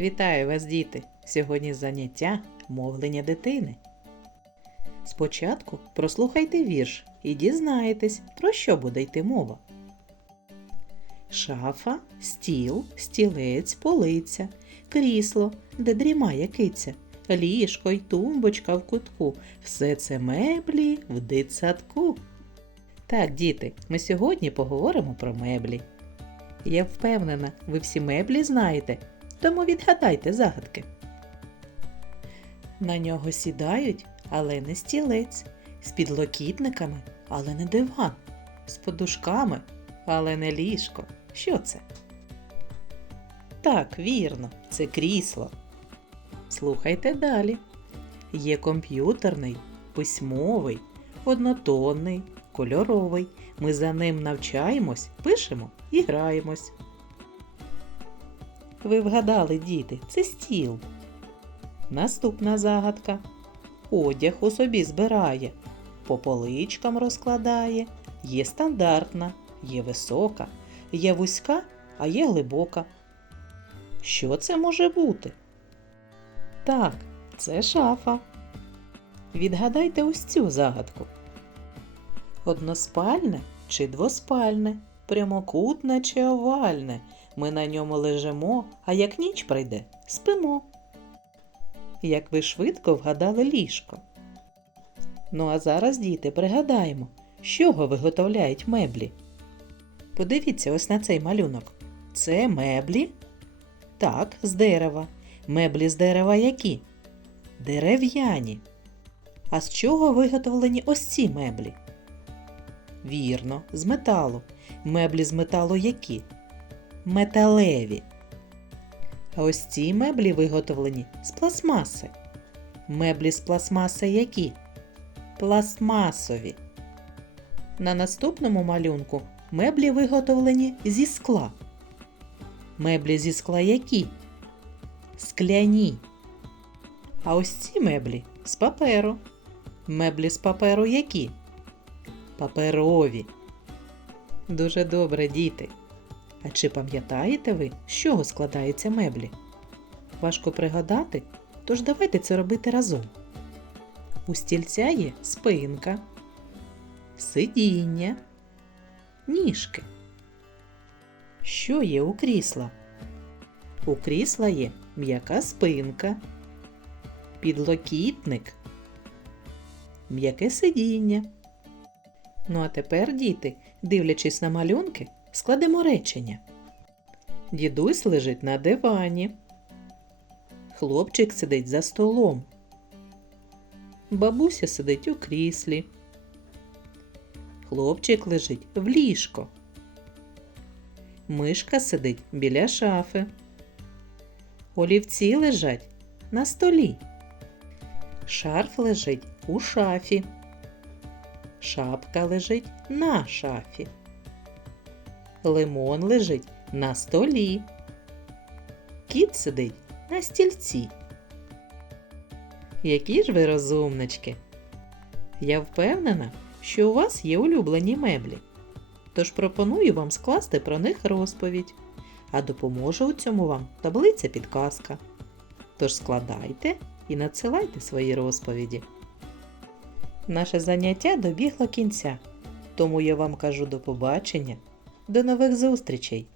Вітаю вас, діти! Сьогодні заняття мовлення дитини. Спочатку прослухайте вірш і дізнаєтесь, про що буде йти мова. Шафа, стіл, стілець, полиця, крісло, де дрімає киця, ліжко й тумбочка в кутку. Все це меблі в дитсадку. Так, діти, ми сьогодні поговоримо про меблі. Я впевнена, ви всі меблі знаєте, тому відгадайте загадки. На нього сідають, але не стілець, з підлокітниками, але не диван, з подушками, але не ліжко. Що це? Так, вірно, це крісло. Слухайте далі. Є комп'ютерний, письмовий, однотонний, кольоровий. Ми за ним навчаємось, пишемо і граємось. Ви вгадали, діти, це стіл. Наступна загадка. Одяг у собі збирає, по поличкам розкладає. Є стандартна, є висока, є вузька, а є глибока. Що це може бути? Так, це шафа. Відгадайте ось цю загадку. Односпальне чи двоспальне, прямокутне чи овальне. Ми на ньому лежимо, а як ніч прийде, спимо. Як ви швидко вгадали ліжко. Ну а зараз, діти, пригадаємо, з чого виготовляють меблі. Подивіться ось на цей малюнок. Це меблі? Так, з дерева. Меблі з дерева які? Дерев'яні. А з чого виготовлені ось ці меблі? Вірно, з металу. Меблі з металу які? Металеві. А ось ці меблі виготовлені з пластмаси. Меблі з пластмаси які? Пластмасові. На наступному малюнку меблі виготовлені зі скла. Меблі зі скла які? Скляні. А ось ці меблі з паперу. Меблі з паперу які? Паперові. Дуже добре, діти. А чи пам'ятаєте ви, з чого складаються меблі? Важко пригадати, тож давайте це робити разом. У стільця є спинка, сидіння, ніжки. Що є у крісла? У крісла є м'яка спинка, підлокітник, м'яке сидіння. Ну а тепер, діти, дивлячись на малюнки, складемо речення. Дідусь лежить на дивані. Хлопчик сидить за столом. Бабуся сидить у кріслі. Хлопчик лежить в ліжко. Мишка сидить біля шафи. Олівці лежать на столі. Шарф лежить у шафі. Шапка лежить на шафі. Лимон лежить на столі. Кіт сидить на стільці. Які ж ви розумнички? Я впевнена, що у вас є улюблені меблі. Тож пропоную вам скласти про них розповідь, а допоможе у цьому вам таблиця підказка. Тож складайте і надсилайте свої розповіді. Наше заняття добігло кінця, тому я вам кажу до побачення, до нових зустрічей!